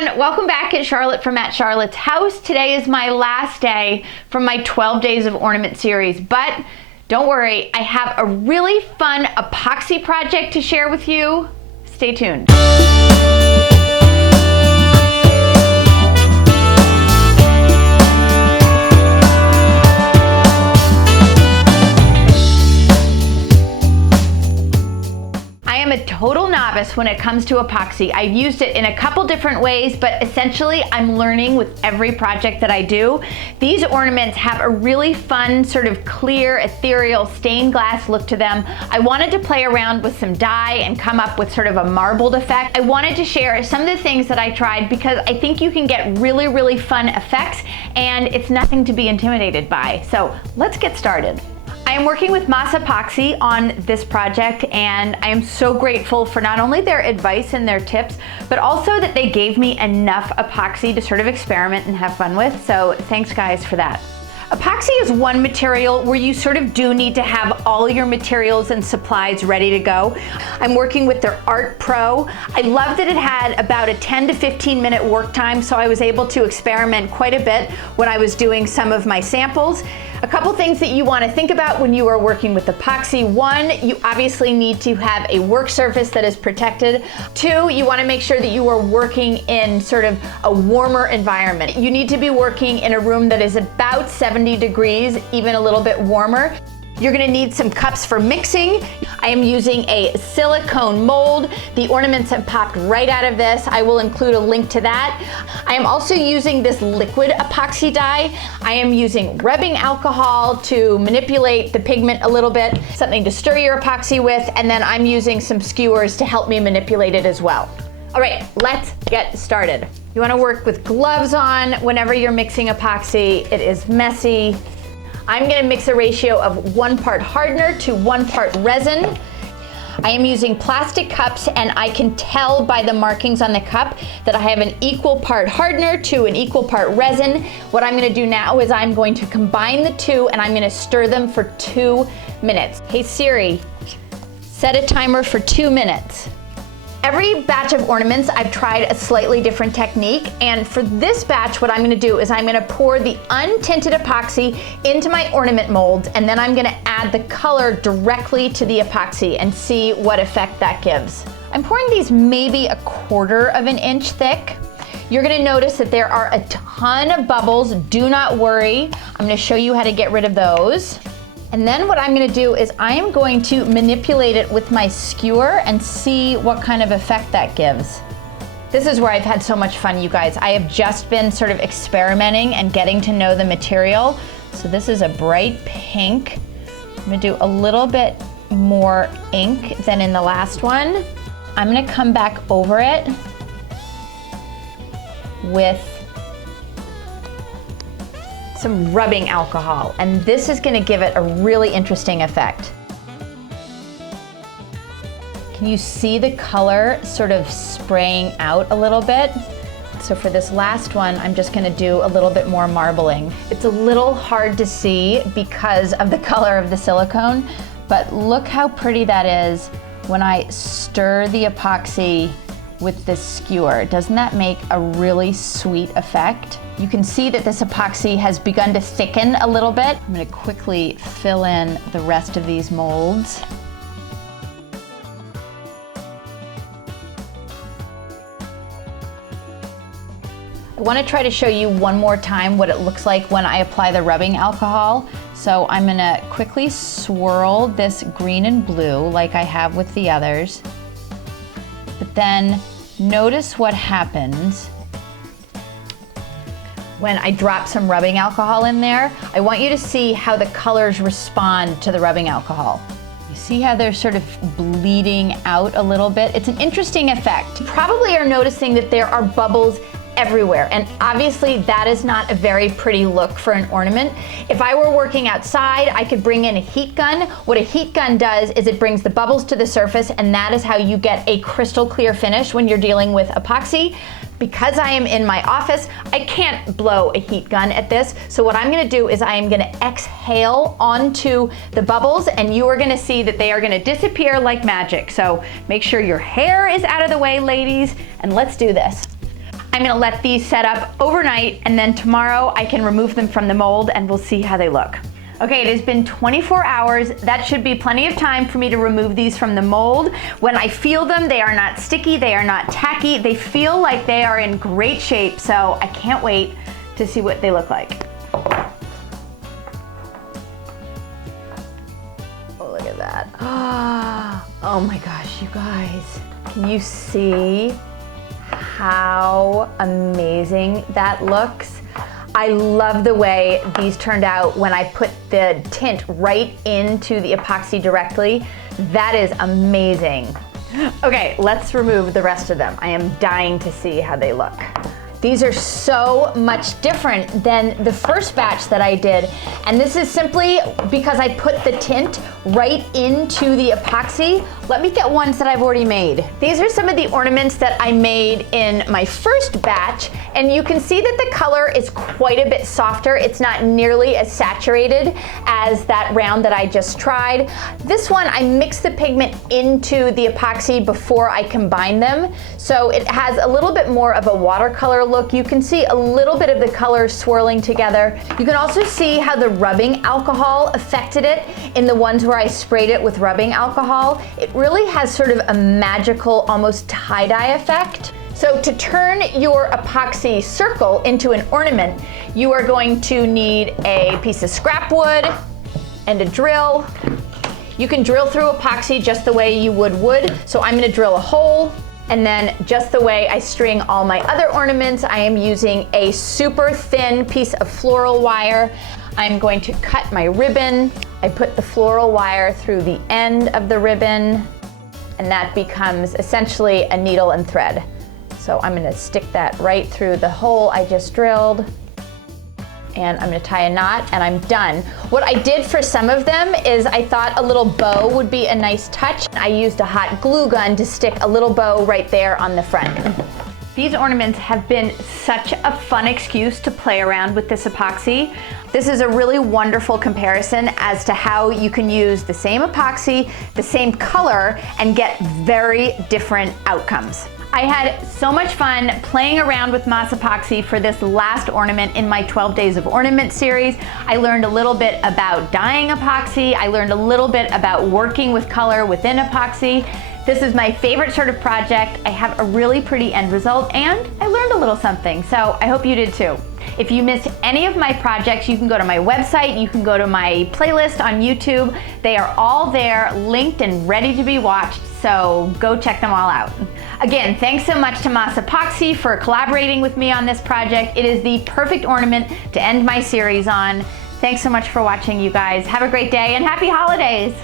everyone, welcome back. It's Charlotte from at Charlotte's House. Today is my last day from my 12 Days of Ornament series, but don't worry, I have a really fun epoxy project to share with you. Stay tuned. I'm a total novice when it comes to epoxy. I've used it in a couple different ways, but essentially I'm learning with every project that I do. These ornaments have a really fun, sort of clear, ethereal, stained glass look to them. I wanted to play around with some dye and come up with sort of a marbled effect. I wanted to share some of the things that I tried because I think you can get really, really fun effects and it's nothing to be intimidated by. So let's get started. I am working with MAS Epoxy on this project, and I am so grateful for not only their advice and their tips, but also that they gave me enough epoxy to sort of experiment and have fun with. So thanks guys for that. Epoxy is one material where you sort of do need to have all your materials and supplies ready to go. I'm working with their Art Pro. I love that it had about a 10 to 15 minute work time, so I was able to experiment quite a bit when I was doing some of my samples. A couple things that you want to think about when you are working with epoxy. One, you obviously need to have a work surface that is protected. Two, you want to make sure that you are working in sort of a warmer environment. You need to be working in a room that is about 70 degrees, even a little bit warmer. You're gonna need some cups for mixing. I am using a silicone mold. The ornaments have popped right out of this. I will include a link to that. I am also using this liquid epoxy dye. I am using rubbing alcohol to manipulate the pigment a little bit, something to stir your epoxy with, and then I'm using some skewers to help me manipulate it as well. All right, let's get started. You wanna work with gloves on whenever you're mixing epoxy. It is messy. I'm gonna mix a ratio of 1 part hardener to 1 part resin. I am using plastic cups, and I can tell by the markings on the cup that I have an equal part hardener to an equal part resin. What I'm gonna do now is I'm going to combine the two and I'm gonna stir them for 2 minutes. Hey Siri, set a timer for 2 minutes. Every batch of ornaments, I've tried a slightly different technique, and for this batch, what I'm gonna do is I'm gonna pour the untinted epoxy into my ornament molds, and then I'm gonna add the color directly to the epoxy and see what effect that gives. I'm pouring these maybe 1/4 of an inch thick. You're gonna notice that there are a ton of bubbles. Do not worry. I'm gonna show you how to get rid of those. And then what I'm gonna do is I am going to manipulate it with my skewer and see what kind of effect that gives. This is where I've had so much fun, you guys. I have just been sort of experimenting and getting to know the material. So this is a bright pink. I'm gonna do a little bit more ink than in the last one. I'm gonna come back over it with some rubbing alcohol, and this is gonna give it a really interesting effect. Can you see the color sort of spraying out a little bit? So for this last one, I'm just gonna do a little bit more marbling. It's a little hard to see because of the color of the silicone, but look how pretty that is when I stir the epoxy with this skewer. Doesn't that make a really sweet effect? You can see that this epoxy has begun to thicken a little bit. I'm gonna quickly fill in the rest of these molds. I wanna try to show you one more time what it looks like when I apply the rubbing alcohol. So I'm gonna quickly swirl this green and blue like I have with the others. But then notice what happens when I drop some rubbing alcohol in there. I want you to see how the colors respond to the rubbing alcohol. You see how they're sort of bleeding out a little bit? It's an interesting effect. You probably are noticing that there are bubbles everywhere, and obviously that is not a very pretty look for an ornament. If I were working outside, I could bring in a heat gun. What a heat gun does is it brings the bubbles to the surface, and that is how you get a crystal clear finish when you're dealing with epoxy. Because I am in my office, I can't blow a heat gun at this. So what I'm gonna do is I am gonna exhale onto the bubbles, and you are gonna see that they are gonna disappear like magic. So make sure your hair is out of the way, ladies, and let's do this. I'm gonna let these set up overnight, and then tomorrow I can remove them from the mold and we'll see how they look. Okay, it has been 24 hours. That should be plenty of time for me to remove these from the mold. When I feel them, they are not sticky, they are not tacky. They feel like they are in great shape, so I can't wait to see what they look like. Oh, look at that. Oh my gosh, you guys. Can you see how amazing that looks? I love the way these turned out when I put the tint right into the epoxy directly. That is amazing. Okay, let's remove the rest of them. I am dying to see how they look. These are so much different than the first batch that I did. And this is simply because I put the tint right into the epoxy. Let me get ones that I've already made. These are some of the ornaments that I made in my first batch. And you can see that the color is quite a bit softer. It's not nearly as saturated as that round that I just tried. This one, I mixed the pigment into the epoxy before I combined them. So it has a little bit more of a watercolor look. You can see a little bit of the colors swirling together. You can also see how the rubbing alcohol affected it in the ones where I sprayed it with rubbing alcohol. It really has sort of a magical, almost tie-dye effect. So to turn your epoxy circle into an ornament, you are going to need a piece of scrap wood and a drill. You can drill through epoxy just the way you would wood. So I'm gonna drill a hole. And then just the way I string all my other ornaments, I am using a super thin piece of floral wire. I'm going to cut my ribbon. I put the floral wire through the end of the ribbon, and that becomes essentially a needle and thread. So I'm gonna stick that right through the hole I just drilled. And I'm gonna tie a knot and I'm done. What I did for some of them is I thought a little bow would be a nice touch. I used a hot glue gun to stick a little bow right there on the front. These ornaments have been such a fun excuse to play around with this epoxy. This is a really wonderful comparison as to how you can use the same epoxy, the same color, and get very different outcomes. I had so much fun playing around with MAS Epoxy for this last ornament in my 12 Days of Ornament series. I learned a little bit about dyeing epoxy. I learned a little bit about working with color within epoxy. This is my favorite sort of project. I have a really pretty end result and I learned a little something, so I hope you did too. If you missed any of my projects, you can go to my website, you can go to my playlist on YouTube. They are all there, linked and ready to be watched, so go check them all out. Again, thanks so much to MAS Epoxy for collaborating with me on this project. It is the perfect ornament to end my series on. Thanks so much for watching, you guys. Have a great day and happy holidays.